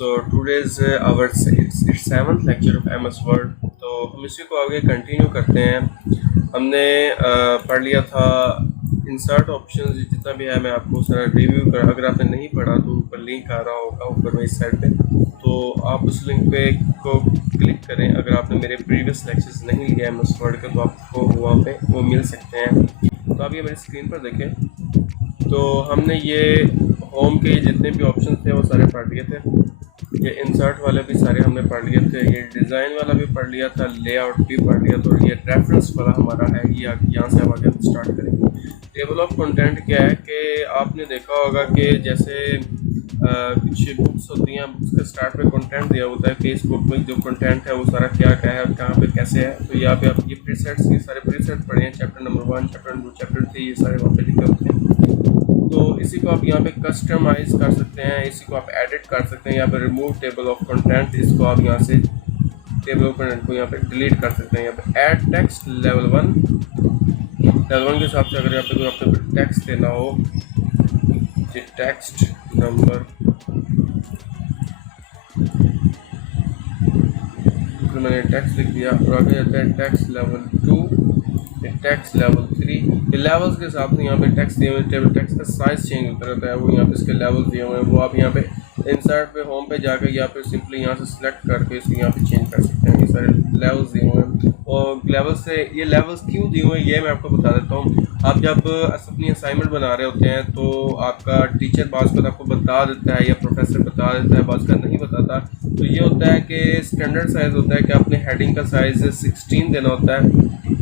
So today's our it's seventh lecture of MS Word. तो हम इसी को आगे कंटिन्यू करते हैं। हमने पढ़ लिया था इंसर्ट ऑप्शंस, जितना भी है मैं आपको सारा रिव्यू कर, अगर आपने नहीं पढ़ा तो ऊपर लिंक आ रहा होगा ऊपर में इस साइड पे, तो आप उस लिंक पे को क्लिक करें। अगर आपने मेरे प्रीवियस लेक्चर्स नहीं लिए MS Word के तो आपको वहाँ पे वो मिल सकते हैं। तो आप ये मेरी स्क्रीन पर देखें। तो हमने ये होम के जितने भी ऑप्शन थे वो सारे पढ़ लिए थे। ये इंसर्ट वाले भी सारे हमने पढ़ लिए थे, ये डिज़ाइन वाला भी पढ़ लिया था, लेआउट भी पढ़ लिया था, और ये रेफरेंस वाला हमारा है। ये यहाँ से हम आगे स्टार्ट करेंगे। टेबल ऑफ कंटेंट क्या है कि आपने देखा होगा कि जैसे कुछ बुक्स होती हैं, बुक्स के स्टार्ट में कंटेंट दिया होता है कि इस बुक में जो कंटेंट है वो सारा क्या क्या है, कहाँ पे कैसे है। तो यहाँ पे आप ये प्रीसेट्स, ये सारे प्रीसेट्स पढ़े हैं, चैप्टर नंबर 1, चैप्टर 2, चैप्टर 3, ये सारे वहाँ पे लिखे होते हैं। तो इसी को आप यहाँ पे कस्टमाइज कर सकते हैं, इसी को आप एडिट कर सकते हैं। यहाँ पे रिमूव टेबल ऑफ कंटेंट, इसको आप यहाँ से टेबल ऑफ कंटेंट को यहाँ पे डिलीट कर सकते हैं। यहाँ पे ऐड टेक्स्ट लेवल 1 के हिसाब से अगर यहाँ पे कोई आपको टेक्स्ट देना हो, टेक्स्ट नंबर, तो मैंने टेक्स्ट लिख दिया और आगे जाता है टेक्स्ट लेवल 2, टेक्स्ट लेवल 3। ये लेवल्स के हिसाब से यहाँ पे टेक्स्ट दिए हुए, टेबल टेक्स्ट का साइज चेंज होता रहता है, वो यहाँ पे इसके लेवल्स दिए हुए हैं। वो आप यहाँ पे इंसर्ट पे होम पे जाकर या फिर सिंपली यहाँ से सिलेक्ट करके इसको यहाँ पे चेंज कर सकते हैं। ये सारे लेवल्स दिए हुए हैं, और लेवल्स से ये लेवल्स क्यों दिए हुए हैं ये मैं आपको बता देता हूँ। आप जब अपनी असाइनमेंट बना रहे होते हैं तो आपका टीचर बाज़ का आपको बता देता है या प्रोफेसर बता देता है, बाज़ का नहीं बताता। तो ये होता है कि स्टैंडर्ड साइज़ होता है कि अपने हेडिंग का साइज़ 16 देना होता है,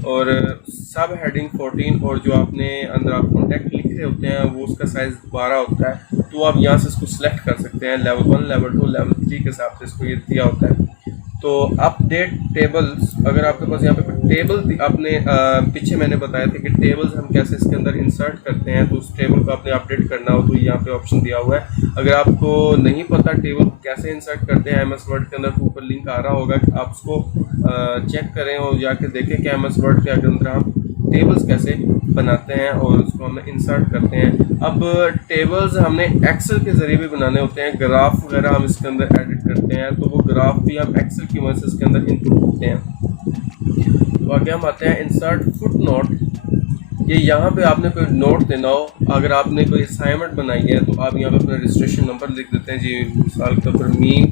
और सब हेडिंग 14, और जो आपने अंदर आप कॉन्टैक्ट लिख रहे होते हैं वो उसका साइज़ 12 होता है। तो आप यहाँ से इसको सिलेक्ट कर सकते हैं। लेवल 1, लेवल 2, लेवल 3 के हिसाब से इसको ये दिया होता है। तो अपडेट टेबल्स, अगर आपके पास यहाँ पे टेबल आपने पीछे मैंने बताया था कि टेबल्स हम कैसे इसके अंदर इंसर्ट करते हैं, तो उस टेबल को आपने अपडेट करना हो तो यहाँ पे ऑप्शन दिया हुआ है। अगर आपको नहीं पता टेबल कैसे इंसर्ट करते हैं MS Word के अंदर, तो ऊपर लिंक आ रहा होगा कि आप उसको चेक करें और जाके देखें कि MS Word के अंदर हम टेबल्स कैसे बनाते हैं और उसको हम इंसर्ट करते हैं। अब टेबल्स हमने एक्सेल के ज़रिए भी बनाने होते हैं, ग्राफ वगैरह हम इसके अंदर एडिट करते हैं, तो वो ग्राफ भी हम एक्सेल की मदद से इसके अंदर इनपुट करते हैं। तो आगे हम आते हैं इंसर्ट फुट नोट। ये यहाँ पे आपने कोई नोट देना हो, अगर आपने कोई असाइनमेंट बनाई है तो आप यहाँ पे अपना रजिस्ट्रेशन नंबर लिख देते हैं जी, मिसाल के तौर पर मीम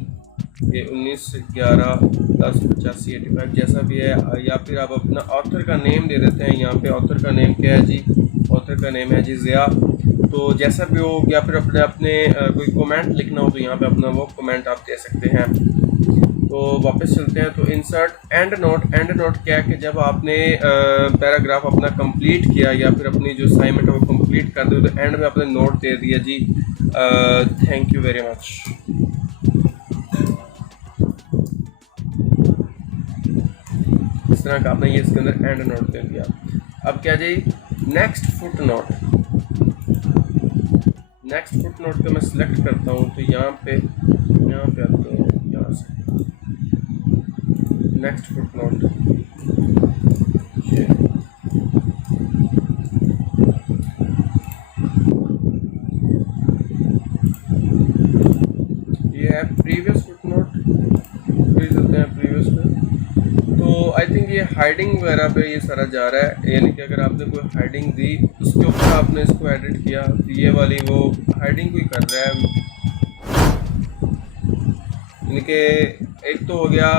ये 19/11/10/85 जैसा भी है, या फिर आप अपना ऑथर का नेम दे देते हैं। यहाँ पे ऑथर का नेम क्या है जी, ऑथर का नेम है जी ज़िया। तो जैसा भी हो, या फिर अपने कोई कमेंट लिखना हो तो यहाँ पे अपना वो कमेंट आप दे सकते हैं। तो वापस चलते हैं। तो insert and note. And note क्या है कि जब आपने पैराग्राफ अपना कंप्लीट किया या फिर अपनी जो असाइनमेंट है वो कंप्लीट कर दो, तो एंड में आपने नोट दे दिया जी थैंक यू वेरी मच। इस तरह का आपने ये इसके अंदर एंड नोट दे दिया। अब क्या जी, next foot note. Next foot note को मैं सिलेक्ट करता हूँ, तो यहाँ पे आते हैं, यहाँ से नेक्स्ट फुट नोट। ये है प्रीवियस फुट नोट, चलते हैं प्रीवियस में। तो आई थिंक ये हाइडिंग वगैरह पे ये सारा जा रहा है, यानी कि अगर आपने कोई हाइडिंग दी उसके ऊपर आपने इसको एडिट किया, तो ये वाली वो हाइडिंग कोई कर रहा है। यानी कि एक तो हो गया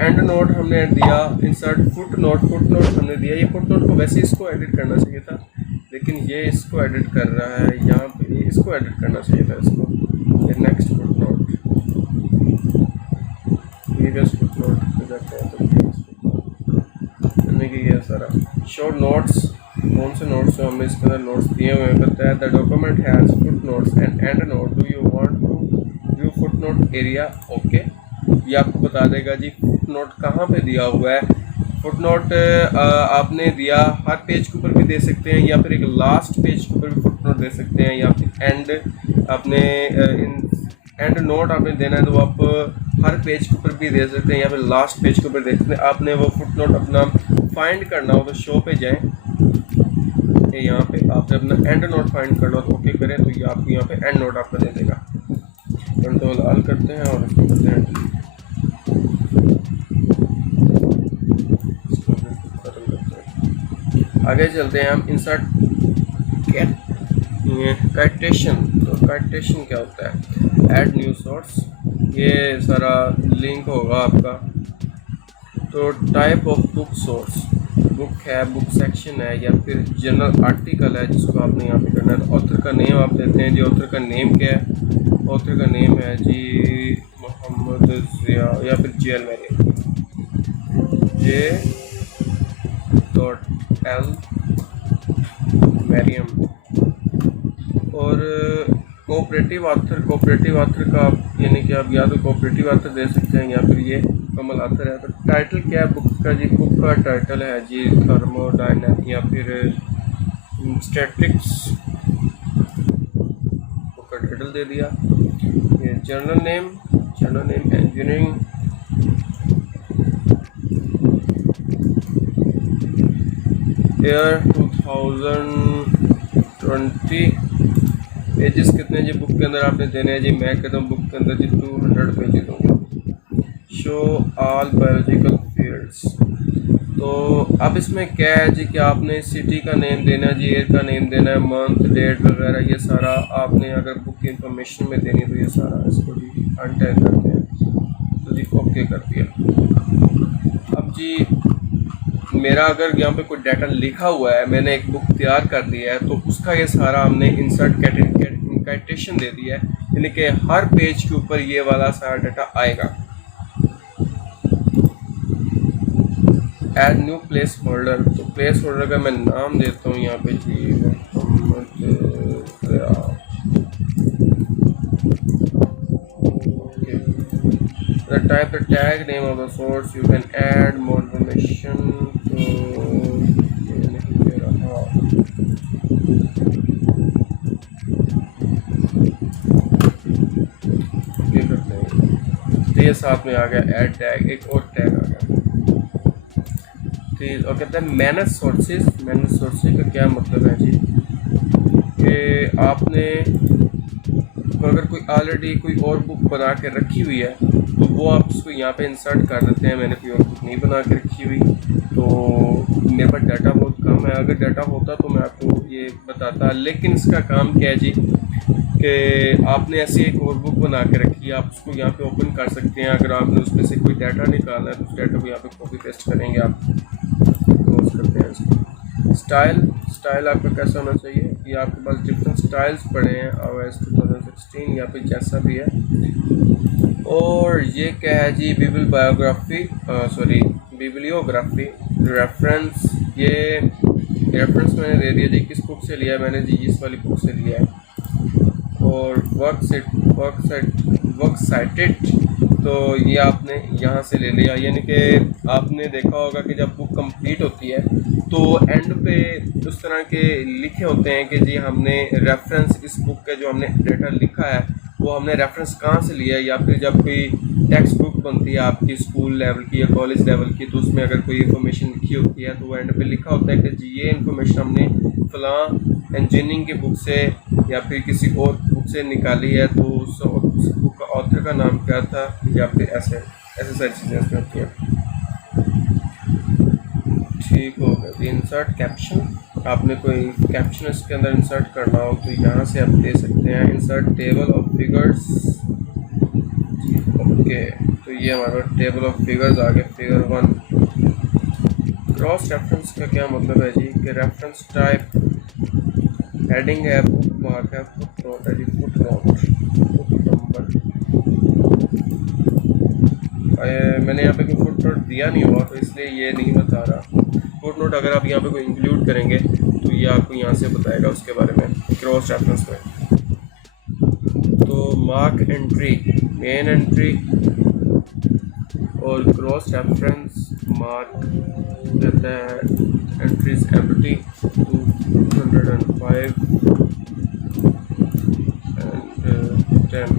एंड नोट हमने दिया, इंसर्ट फुट नोट हमने दिया। ये फुट नोट को वैसे इसको एडिट करना चाहिए था, लेकिन ये इसको एडिट कर रहा है, यहाँ पे ये इसको एडिट करना चाहिए था इसको। ये next foot note, previous foot note पे जाते हैं तो ये सारा शो नोट्स, कौन से नोट्स हैं हमें इसके अंदर नोट्स दिए हुए हैं। कहता है the document has foot notes and end note, do you want to view foot note area. Okay, ये आपको बता देगा जी फुट नोट कहाँ पे दिया हुआ है। फुट नोट आपने दिया हर पेज के ऊपर भी दे सकते हैं, या फिर एक लास्ट पेज के ऊपर भी फुट नोट दे सकते हैं, या फिर एंड आपने एंड नोट आपने देना है तो आप हर पेज के ऊपर भी दे सकते हैं, या फिर लास्ट पेज के ऊपर दे सकते हैं। आपने वो फुट नोट अपना फाइंड करना हो तो शो पे जाएं, यहाँ पे आपने अपना एंड नोट फाइंड करना हो तो ओके करें, तो ये आपको यहाँ पे एंड नोट आपका दे देगा। कंट्रोल ऑल करते हैं और इसको करते हैं इसको खत्म करते हैं। आगे चलते हैं हम इंसर्ट काइटेशन। तो काइटेशन क्या होता है? ऐड न्यू सोर्स, ये सारा लिंक होगा आपका। तो type of book source, book है, बुक सेक्शन है, या फिर जनरल आर्टिकल है जिसको आपने यहाँ पे करना है। तो ऑथर का नेम आप देते हैं जी। ऑथर का नेम क्या है? ऑथर का नेम है जी मोहम्मद जिया या फिर जेल मैरियम, J.L मैरियम। और कोऑपरेटिव ऑथर का आप यानी कि आप या तो कोऑपरेटिव ऑथर दे सकते हैं या फिर ये कमल ऑथर है। तो टाइटल क्या है बुक का जी? बुक का टाइटल है जी थर्मोडायनामिक्स या फिर स्टैटिक्स, बुक का टाइटल दे दिया। ये journal name engineering, year 2020। Pages कितने जी बुक के अंदर आपने देने हैं जी? मैं कहता हूँ बुक के अंदर जी 200 पेजेस होंगे। Show all biological fields. तो अब इसमें क्या है जी कि आपने सिटी का नेम देना है जी, ईयर का नेम देना है, मंथ, डेट वगैरह, ये सारा आपने अगर बुक की इंफॉर्मेशन में देनी तो ये सारा इसको जी अनटैग करते हैं। तो जी ओके कर दिया। अब जी मेरा अगर यहाँ पे कोई डाटा लिखा हुआ है, मैंने एक बुक तैयार कर दिया है, तो उसका ये सारा हमने इंसर्ट काइटेशन दे दिया है, यानी कि हर पेज के ऊपर ये वाला सारा डाटा आएगा। Add new place holder. तो प्लेस होल्डर का मैं नाम देता हूँ यहाँ पे जी Mohammad Zia. The type the tag name of the source, you can add more information। तो ये नहीं दे रहा, ये करते हैं। तो ये साथ में आ गया ऐड टैग, एक और टैग आ गया। और कहते हैं मैनेज सोर्सेज। मैनेज सोर्सेज का क्या मतलब है जी कि आपने अगर कोई ऑलरेडी कोई और बुक बना के रखी हुई है तो वो आप उसको यहाँ पे इंसर्ट कर देते हैं। मैंने कोई और बुक नहीं बना के रखी हुई, तो मेरे पास डाटा बहुत कम है। अगर डाटा होता तो मैं आपको ये बताता, लेकिन इसका काम क्या है जी कि आपने ऐसी एक और बुक बना के रखी है, आप उसको यहाँ पे ओपन कर सकते हैं। अगर आपने उसमें से कोई डाटा निकालना है तो उस डाटा को यहाँ पे कॉपी पेस्ट करेंगे आप। क्लोज करते हैं इसको। स्टाइल आपका कैसा होना चाहिए? ये आपके पास डिफरेंट स्टाइल्स पड़े हैं iOS 2016 या फिर जैसा भी है। और ये क्या है जी बिब्लियोग्राफी रेफरेंस। ये रेफरेंस मैंने दे दिया जी, किस बुक से लिया है? मैंने जी इस वाली बुक से लिया है। और वर्क साइटेड, तो ये आपने यहाँ से ले लिया। यानी कि आपने देखा होगा कि जब बुक कंप्लीट होती है तो एंड पे उस तरह के लिखे होते हैं कि जी हमने रेफरेंस, इस बुक का जो हमने डाटा लिखा है वो हमने रेफरेंस कहाँ से लिया है। या फिर जब कोई टेक्स्ट बुक बनती है आपकी स्कूल लेवल की या कॉलेज लेवल की, तो उसमें अगर कोई इन्फॉर्मेशन लिखी होती है तो वो एंड पे लिखा होता है कि जी ये इन्फॉर्मेशन हमने फलां इंजीनियरिंग की बुक से या फिर किसी और बुक से निकाली है, तो उस बुक का ऑथर का नाम क्या था, या फिर ऐसे ऐसे सारी चीज़ें उसमें होती हैं। ठीक हो गया। इंसर्ट कैप्शन, आपने कोई कैप्शन इसके अंदर इंसर्ट करना हो तो यहाँ से आप दे सकते हैं। Insert table of figures. Okay, तो ये हमारा टेबल ऑफ फिगर्स आ गया। फिगर 1। क्रॉस रेफरेंस का क्या मतलब है जी कि रेफरेंस टाइप, हेडिंग है, बुक मार्क है, फुट नोट है जी, फुट नंबर। मैंने यहाँ पे कोई फुट नोट दिया नहीं हुआ तो इसलिए ये नहीं बता रहा। फुट नोट अगर आप यहाँ पे कोई इंक्लूड करेंगे तो ये आपको यहाँ से बताएगा उसके बारे में क्रॉस रेफरेंस में। तो मार्क एंट्री, मेन एंट्री और क्रॉस रेफरेंस मार्क देता है एंट्रीज एम्प्टी 205 and 10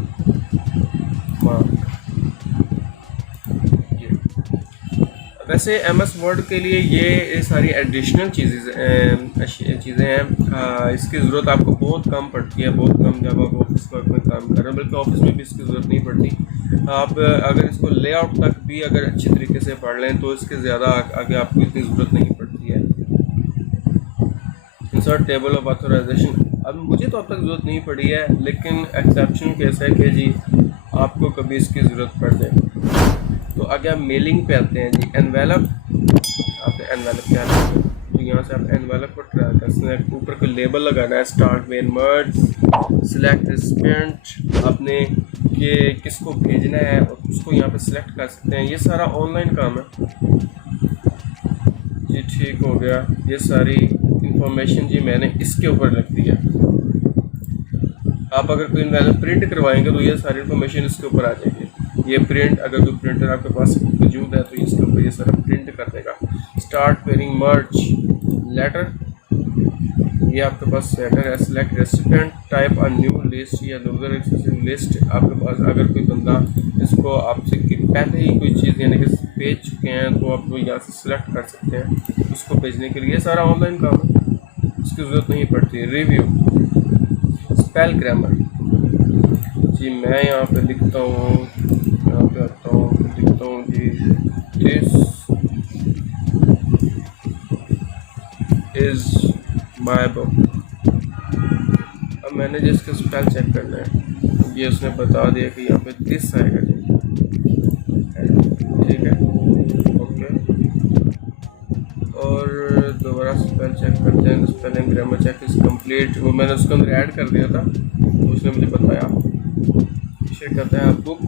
मार्क। वैसे एम एस वर्ड के लिए ये सारी एडिशनल चीज़ें हैं। इसकी ज़रूरत आपको बहुत कम पड़ती है, बहुत कम जब आप ऑफिस वर्क में काम कर रहे हो, बल्कि ऑफिस में भी इसकी ज़रूरत नहीं पड़ती। आप अगर इसको लेआउट तक भी अगर अच्छी तरीके से पढ़ लें तो इसके ज़्यादा आगे आपको इतनी ज़रूरत नहीं पड़ती है। इंसर्ट टेबल ऑफ ऑथराइजेशन, अब मुझे तो अब तक ज़रूरत नहीं पड़ी है, लेकिन एक्सेप्शन केस है कि जी आपको कभी इसकी ज़रूरत पड़ जाए। तो आगे आप मेलिंग पे आते हैं जी। एनवेलप, आपने एनवेलप क्या है, तो यहाँ से आप एनवेलप को ट्राई कर सकते हैं। ऊपर कोई लेबल लगाना है, स्टार्ट में मर्ज, सिलेक्ट रिसिपिएंट, आपने कि किसको भेजना है और उसको यहाँ पे सिलेक्ट कर सकते हैं। ये सारा ऑनलाइन काम है जी। ठीक हो गया, ये सारी इंफॉर्मेशन जी मैंने इसके ऊपर रख दी है। आप अगर कोई इनवैलिड प्रिंट करवाएंगे तो ये सारी इन्फॉर्मेशन इसके ऊपर आ जाएगी। ये प्रिंट, अगर कोई प्रिंटर आपके पास मौजूद है तो इसके ऊपर ये सारा प्रिंट कर देगा। स्टार्ट पेयरिंग मर्ज लेटर, ये आपके पास लेटर है। Select recipient, type a new list या लूजर एक्सेसिव लिस्ट, आपके पास अगर कोई बंदा इसको आपसे पहले ही कोई चीज़ यानी कि भेज चुके हैं तो आप यहाँ से सिलेक्ट कर सकते हैं उसको भेजने के लिए। सारा ऑनलाइन काम है, इसकी ज़रूरत नहीं पड़ती। रिव्यू, स्पेल ग्रामर जी, मैं यहाँ पे लिखता हूँ, यहाँ पे आता हूँ, लिखता हूँ जी दिस इज़ माई बुक। अब मैंने जिसका स्पेल चेक करना है, ये उसने बता दिया कि यहाँ पे दिस आएगा जी। ठीक है, ओके। और दोबारा स्पेल चेक करते हैं। Spelling grammar check is complete, वो मैंने उसके अंदर ऐड कर दिया था तो उसने मुझे बताया। इसे कहते हैं book.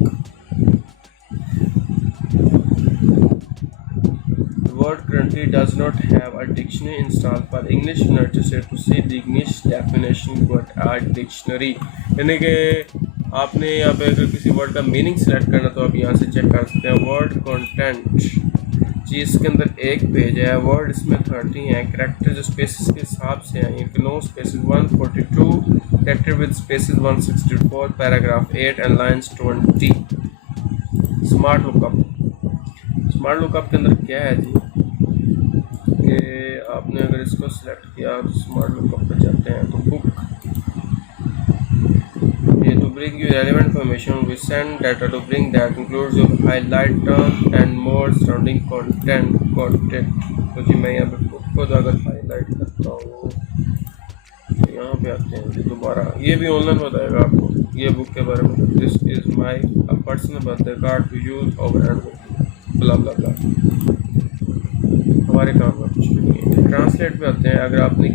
Word currently does not have a dictionary installed for English necessary to see the English definition but a dictionary, यानी कि आपने यहाँ पे अगर किसी वर्ड का मीनिंग सेलेक्ट करना तो आप यहाँ से चेक कर सकते हैं। वर्ड कंटेंट जी, इसके अंदर एक पेज है, वर्ड इसमें 30 हैं, करेक्टर जो स्पेसिस के हिसाब से हैं, ये no spaces 142, character with spaces 164, paragraph 8 and lines 20। Smart lookup, smart lookup के अंदर क्या है जी कि आपने अगर इसको सिलेक्ट किया तो स्मार्ट लुकअप पे जाते हैं तो बुक, ये to bring you relevant information we send data to bring that includes your highlight term and more surrounding content. तो जी मैं यहाँ पे बुक को तो अगर हाईलाइट करता हूँ तो यहाँ पे आते हैं जी दोबारा, ये भी ऑनलाइन बताएगा आपको ये बुक के बारे में। This is my a personal birthday card to use over and blah blah blah, हमारे काम का कुछ भी नहीं है। ट्रांसलेट पे आते हैं। अगर आपके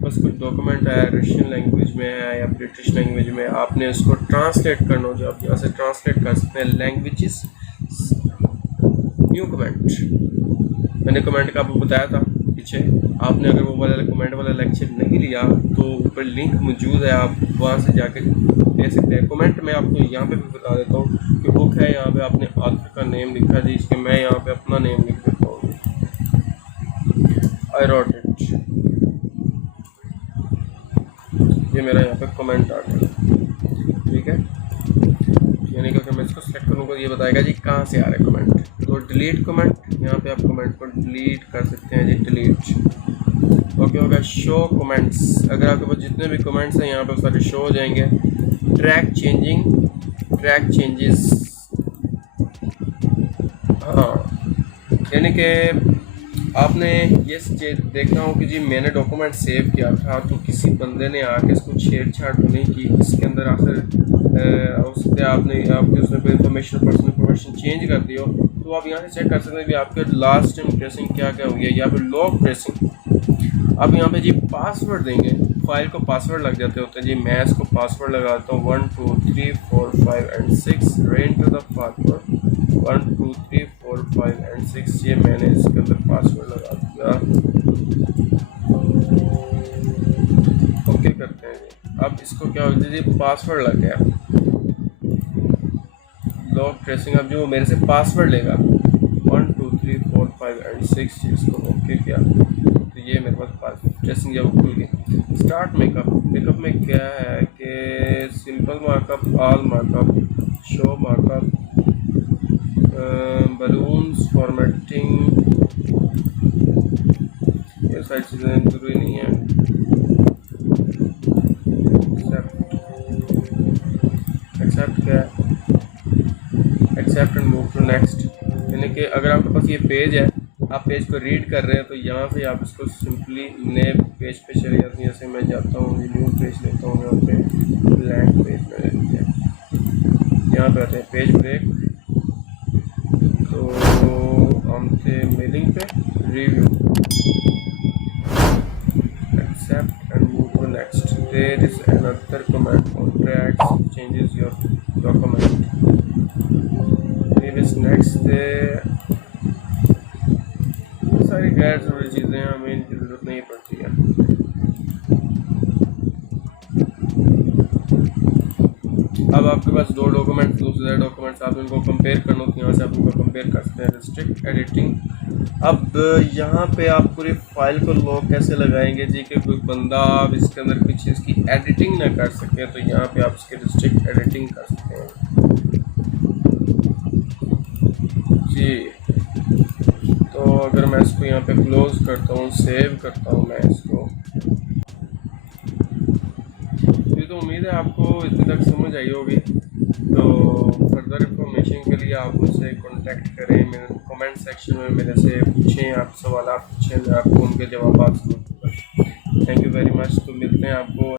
पास कुछ डॉक्यूमेंट है रशियन लैंग्वेज में है या ब्रिटिश लैंग्वेज में, आपने इसको ट्रांसलेट करना हो, जो आप यहाँ से ट्रांसलेट कर सकते हैं। लैंग्वेजेस, न्यू कमेंट, मैंने कमेंट का आपको बताया था पीछे। आपने अगर वो वाला कमेंट वाला लेक्चर नहीं लिया तो ऊपर लिंक मौजूद है, आप वहाँ से जाके दे सकते हैं। कमेंट में आपको यहाँ पे भी बता देता हूँ कि बुक है, यहाँ पे आपने ऑथर का नेम लिखा जी, इसके मैं यहाँ पे अपना नेम लिख देता हूँ। आई रॉट इट, ये मेरा यहाँ पे कमेंट आ गया। ठीक है, यानी कि अगर मैं इसको सेलेक्ट करूँगा ये बताएगा जी कहाँ से आ रहा है कमेंट। तो डिलीट कमेंट, यहाँ पे आप कमेंट को डिलीट कर सकते हैं जी, डिलीट। ओके होगा। शो कमेंट्स, अगर आपके पास जितने भी कमेंट्स हैं यहाँ पे सारे शो हो जाएंगे। ट्रैक चेंजिंग, ट्रैक चेंजेस, हाँ यानी कि आपने ये देखना हो कि जी मैंने डॉक्यूमेंट सेव किया था तो किसी बंदे ने आके इसको छेड़छाड़ तो नहीं की, इसके अंदर आखिर उससे आपने आपके उसमें कोई इन्फॉर्मेशन, पर्सनल इन्फॉर्मेशन चेंज कर दी हो तो आप यहाँ से चेक कर सकते हैं कि आपके लास्ट टाइम ट्रेसिंग क्या क्या हुई है, या फिर लॉग ट्रेसिंग। अब यहाँ पे जी पासवर्ड देंगे, फाइल को पासवर्ड लग जाते होते हैं जी। मैं इसको पासवर्ड लगाता हूँ 1 2 3 4 5 and 6 rain to the password 1 2 3 4 5 and 6, ये मैंने इसके अंदर पासवर्ड लगा दिया। ओके करते हैं जी। अब इसको क्या होता है जी, पासवर्ड लग गया, लॉग ट्रेसिंग। अब जो मेरे से पासवर्ड लेगा 1 2 3 4 5 एंड 6, इसको ओके किया तो ये मेरे पास ट्रेसिंग जब खुल गई। स्टार्ट मेकअप, मेकअप में क्या है कि simple markup, all markup, show markup, balloons formatting, ये सारी चीज़ें जरूरी नहीं है। एक्सेप्ट क्या है? Accept and move to next, यानी कि अगर आपके पास ये पेज है, आप पेज को रीड कर रहे हैं तो यहाँ पे आप इसको सिंपली नए पेज पे चले जाते हैं। जैसे मैं जाता हूँ न्यू पेज लेता हूँ, यहाँ पे ब्लैंक पेज में ले लिया, यहाँ पे आते हैं पेज ब्रेक, तो हम थे मेलिंग पे, review, accept and move to next. There is another command on tracks changes your document. There is next. सारी गैर जरूरी चीज़ें हमें इनकी ज़रूरत नहीं पड़ती है। अब आपके पास दो डॉक्यूमेंट्स, दो से ज़्यादा डॉक्यूमेंट्स, आप इनको कंपेयर करना, तो यहाँ से आप इनको कंपेयर कर सकते हैं। रिस्ट्रिक्ट एडिटिंग, अब यहाँ पे आप पूरी फाइल को लॉक कैसे लगाएंगे जी कि कोई बंदा अब इसके अंदर कुछ इसकी एडिटिंग ना कर सके, तो यहाँ पे आप इसकी रिस्ट्रिक्ट एडिटिंग कर सकते हैं जी। तो अगर मैं इसको यहाँ पे क्लोज करता हूँ, सेव करता हूँ मैं इसको, ये तो उम्मीद है आपको इतनी तक समझ आई होगी। तो फर्दर इंफॉर्मेशन के लिए आप मुझसे कांटेक्ट करें, मेरे कमेंट सेक्शन में मेरे से पूछें, आप सवाल पूछें, मैं आपको उनके जवाब ज़रूर दूँगा। Thank you very much. तो मिलते हैं आपको